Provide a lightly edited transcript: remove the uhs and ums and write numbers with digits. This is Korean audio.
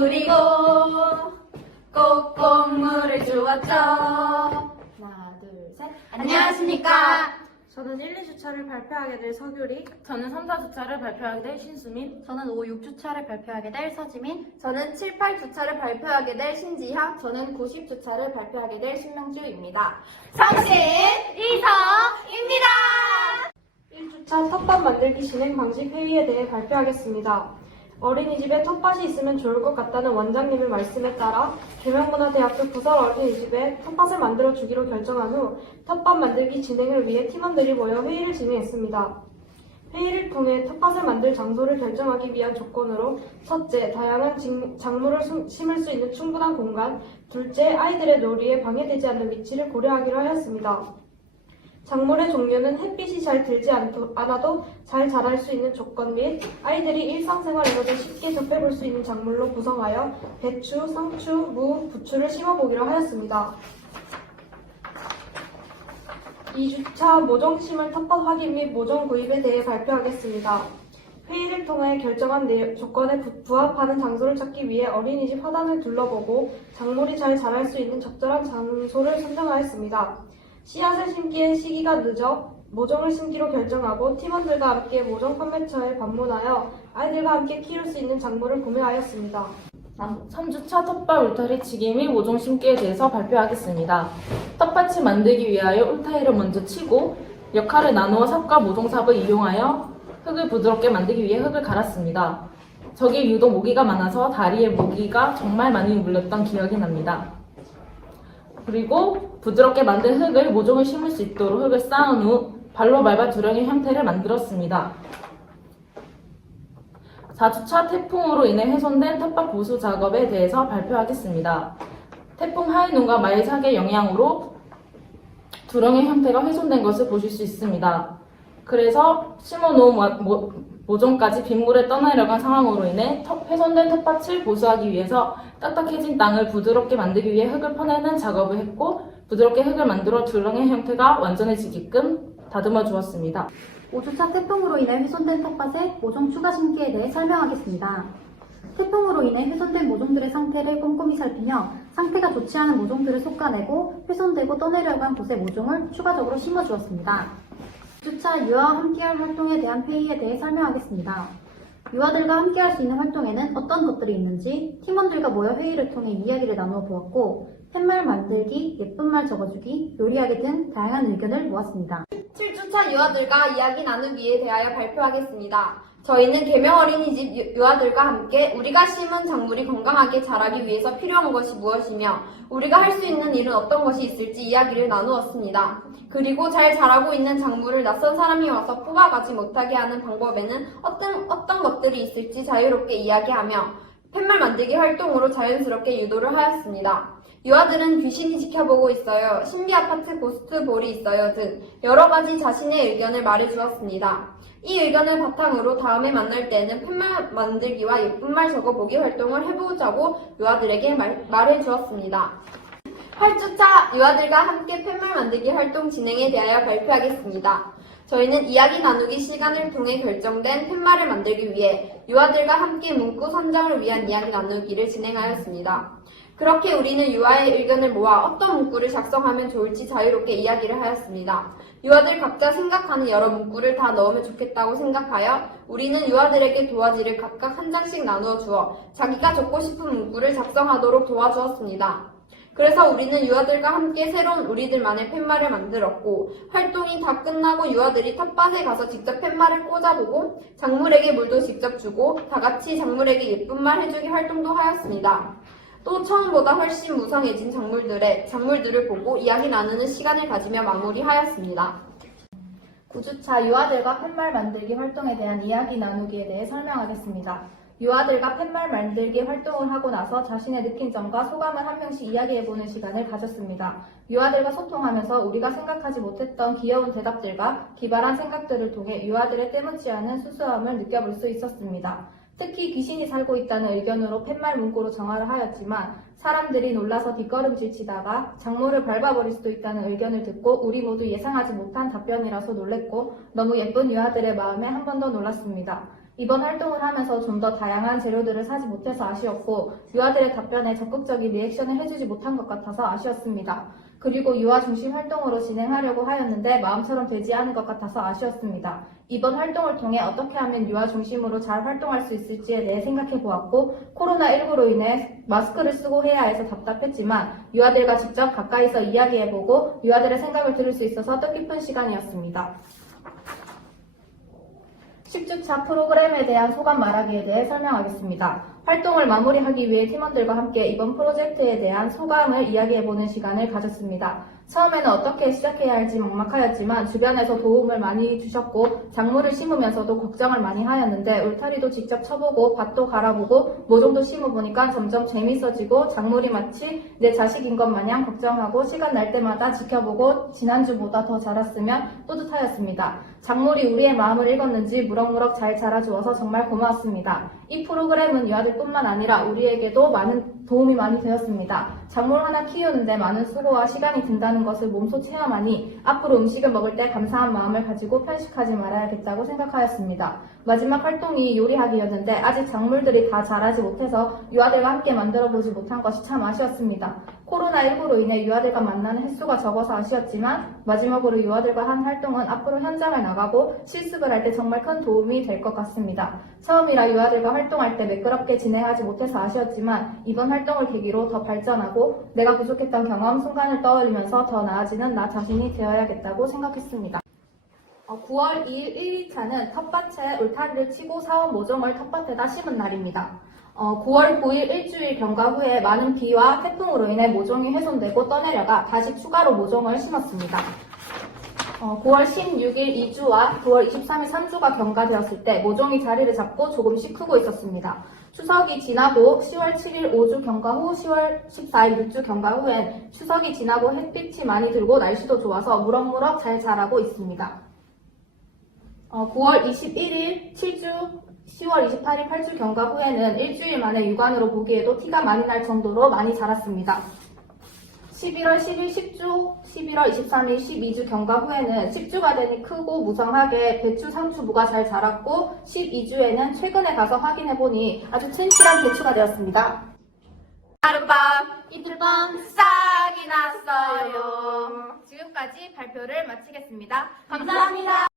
누리고 꼭꼭 물을 주었죠. 하나, 둘, 셋. 안녕하십니까. 저는 1, 2주차를 발표하게 될 서규리. 저는 3, 4주차를 발표하게 될 신수민. 저는 5, 6주차를 발표하게 될 서지민. 저는 7, 8주차를 발표하게 될 신지향. 저는 90주차를 발표하게 될 신명주입니다. 성신 이서입니다. 1주차 텃밭 만들기 진행 방식 회의에 대해 발표하겠습니다. 어린이집에 텃밭이 있으면 좋을 것 같다는 원장님의 말씀에 따라 계명문화대학교 부설 어린이집에 텃밭을 만들어 주기로 결정한 후 텃밭 만들기 진행을 위해 팀원들이 모여 회의를 진행했습니다. 회의를 통해 텃밭을 만들 장소를 결정하기 위한 조건으로 첫째, 다양한 작물을 심을 수 있는 충분한 공간, 둘째, 아이들의 놀이에 방해되지 않는 위치를 고려하기로 하였습니다. 작물의 종류는 햇빛이 잘 들지 않아도 잘 자랄 수 있는 조건 및 아이들이 일상생활에서도 쉽게 접해볼 수 있는 작물로 구성하여 배추, 상추, 무, 부추를 심어보기로 하였습니다. 2주차 모종 심을 텃밭 확인 및 모종 구입에 대해 발표하겠습니다. 회의를 통해 결정한 조건에 부합하는 장소를 찾기 위해 어린이집 화단을 둘러보고 작물이 잘 자랄 수 있는 적절한 장소를 선정하였습니다. 씨앗을 심기엔 시기가 늦어 모종을 심기로 결정하고 팀원들과 함께 모종 판매처에 방문하여 아이들과 함께 키울 수 있는 작물을 구매하였습니다. 3주차 텃밭 울타리 치기 및 모종 심기에 대해서 발표하겠습니다. 텃밭을 만들기 위하여 울타리를 먼저 치고 역할을 나누어 삽과 모종삽을 이용하여 흙을 부드럽게 만들기 위해 흙을 갈았습니다. 저기 유독 모기가 많아서 다리에 모기가 정말 많이 물렸던 기억이 납니다. 그리고 부드럽게 만든 흙을 모종을 심을 수 있도록 흙을 쌓은 후 발로 밟아 두렁이 형태를 만들었습니다. 4주차 태풍으로 인해 훼손된 텃밭 보수 작업에 대해서 발표하겠습니다. 태풍 하이눈과 말삭의 영향으로 두렁이 형태가 훼손된 것을 보실 수 있습니다. 그래서 심어놓은 모종까지 빗물에 떠내려간 상황으로 인해 훼손된 텃밭을 보수하기 위해서 딱딱해진 땅을 부드럽게 만들기 위해 흙을 퍼내는 작업을 했고 부드럽게 흙을 만들어 두렁의 형태가 완전해지게끔 다듬어 주었습니다. 5주차 태풍으로 인해 훼손된 텃밭의 모종 추가 심기에 대해 설명하겠습니다. 태풍으로 인해 훼손된 모종들의 상태를 꼼꼼히 살피며 상태가 좋지 않은 모종들을 솎아내고 훼손되고 떠내려간 곳의 모종을 추가적으로 심어주었습니다. 6주차 유아와 함께할 활동에 대한 회의에 대해 설명하겠습니다. 유아들과 함께할 수 있는 활동에는 어떤 것들이 있는지 팀원들과 모여 회의를 통해 이야기를 나누어 보았고 팻말 만들기, 예쁜 말 적어주기, 요리하기 등 다양한 의견을 모았습니다. 7주차 유아들과 이야기 나누기에 대하여 발표하겠습니다. 저희는 계명어린이집 유아들과 함께 우리가 심은 작물이 건강하게 자라기 위해서 필요한 것이 무엇이며 우리가 할 수 있는 일은 어떤 것이 있을지 이야기를 나누었습니다. 그리고 잘 자라고 있는 작물을 낯선 사람이 와서 뽑아가지 못하게 하는 방법에는 어떤 것들이 있을지 자유롭게 이야기하며 팻말 만들기 활동으로 자연스럽게 유도를 하였습니다. 유아들은 귀신이 지켜보고 있어요, 신비 아파트 고스트 볼이 있어요 등 여러 가지 자신의 의견을 말해주었습니다. 이 의견을 바탕으로 다음에 만날 때는 팻말 만들기와 예쁜 말 적어보기 활동을 해보자고 유아들에게 말해주었습니다. 8주차 유아들과 함께 팻말 만들기 활동 진행에 대하여 발표하겠습니다. 저희는 이야기 나누기 시간을 통해 결정된 팻말을 만들기 위해 유아들과 함께 문구 선정을 위한 이야기 나누기를 진행하였습니다. 그렇게 우리는 유아의 의견을 모아 어떤 문구를 작성하면 좋을지 자유롭게 이야기를 하였습니다. 유아들 각자 생각하는 여러 문구를 다 넣으면 좋겠다고 생각하여 우리는 유아들에게 도화지를 각각 한 장씩 나누어 주어 자기가 적고 싶은 문구를 작성하도록 도와주었습니다. 그래서 우리는 유아들과 함께 새로운 우리들만의 팻말을 만들었고 활동이 다 끝나고 유아들이 텃밭에 가서 직접 팻말을 꽂아보고 작물에게 물도 직접 주고 다 같이 작물에게 예쁜 말 해주기 활동도 하였습니다. 또 처음보다 훨씬 무성해진 작물들을 보고 이야기 나누는 시간을 가지며 마무리하였습니다. 9주차 유아들과 팻말 만들기 활동에 대한 이야기 나누기에 대해 설명하겠습니다. 유아들과 팻말 만들기 활동을 하고 나서 자신의 느낀 점과 소감을 한 명씩 이야기해보는 시간을 가졌습니다. 유아들과 소통하면서 우리가 생각하지 못했던 귀여운 대답들과 기발한 생각들을 통해 유아들의 때묻지 않은 수수함을 느껴볼 수 있었습니다. 특히 귀신이 살고 있다는 의견으로 팻말 문구로 정화를 하였지만 사람들이 놀라서 뒷걸음질 치다가 작물을 밟아버릴 수도 있다는 의견을 듣고 우리 모두 예상하지 못한 답변이라서 놀랬고 너무 예쁜 유아들의 마음에 한 번 더 놀랐습니다. 이번 활동을 하면서 좀 더 다양한 재료들을 사지 못해서 아쉬웠고 유아들의 답변에 적극적인 리액션을 해주지 못한 것 같아서 아쉬웠습니다. 그리고 유아 중심 활동으로 진행하려고 하였는데 마음처럼 되지 않은 것 같아서 아쉬웠습니다. 이번 활동을 통해 어떻게 하면 유아 중심으로 잘 활동할 수 있을지에 대해 생각해 보았고 코로나19로 인해 마스크를 쓰고 해야 해서 답답했지만 유아들과 직접 가까이서 이야기해보고 유아들의 생각을 들을 수 있어서 뜻깊은 시간이었습니다. 10주차 프로그램에 대한 소감 말하기에 대해 설명하겠습니다. 활동을 마무리하기 위해 팀원들과 함께 이번 프로젝트에 대한 소감을 이야기해보는 시간을 가졌습니다. 처음에는 어떻게 시작해야 할지 막막하였지만 주변에서 도움을 많이 주셨고 작물을 심으면서도 걱정을 많이 하였는데 울타리도 직접 쳐보고 밭도 갈아보고 모종도 심어보니까 점점 재밌어지고 작물이 마치 내 자식인 것 마냥 걱정하고 시간 날 때마다 지켜보고 지난주보다 더 자랐으면 뿌듯하였습니다. 작물이 우리의 마음을 읽었는지 무럭무럭 잘 자라주어서 정말 고마웠습니다. 이 프로그램은 유아들뿐만 아니라 우리에게도 많은 도움이 많이 되었습니다. 작물 하나 키우는데 많은 수고와 시간이 든다는 것을 몸소 체험하니 앞으로 음식을 먹을 때 감사한 마음을 가지고 편식하지 말아야겠다고 생각하였습니다. 마지막 활동이 요리하기였는데 아직 작물들이 다 자라지 못해서 유아들과 함께 만들어보지 못한 것이 참 아쉬웠습니다. 코로나19로 인해 유아들과 만나는 횟수가 적어서 아쉬웠지만 마지막으로 유아들과 한 활동은 앞으로 현장을 나가고 실습을 할 때 정말 큰 도움이 될 것 같습니다. 처음이라 유아들과 활동할 때 매끄럽게 진행하지 못해서 아쉬웠지만 이번 활동을 계기로 더 발전하고 내가 부족했던 경험, 순간을 떠올리면서 더 나아지는 나 자신이 되어야겠다고 생각했습니다. 9월 2일 1일차는 텃밭에 울타리를 치고 사온 모종을 텃밭에다 심은 날입니다. 9월 9일 일주일 경과 후에 많은 비와 태풍으로 인해 모종이 훼손되고 떠내려가 다시 추가로 모종을 심었습니다. 9월 16일 2주와 9월 23일 3주가 경과되었을 때 모종이 자리를 잡고 조금씩 크고 있었습니다. 추석이 지나고 10월 7일 5주 경과 후 10월 14일 6주 경과 후엔 추석이 지나고 햇빛이 많이 들고 날씨도 좋아서 무럭무럭 잘 자라고 있습니다. 9월 21일 7주 10월 28일 8주 경과 후에는 일주일 만에 육안으로 보기에도 티가 많이 날 정도로 많이 자랐습니다. 11월 10일 10주, 11월 23일 12주 경과 후에는 10주가 되니 크고 무성하게 배추 상추부가 잘 자랐고 12주에는 최근에 가서 확인해보니 아주 튼실한 배추가 되었습니다. 하룻밤 이틀밤 싹이 났어요. 지금까지 발표를 마치겠습니다. 감사합니다.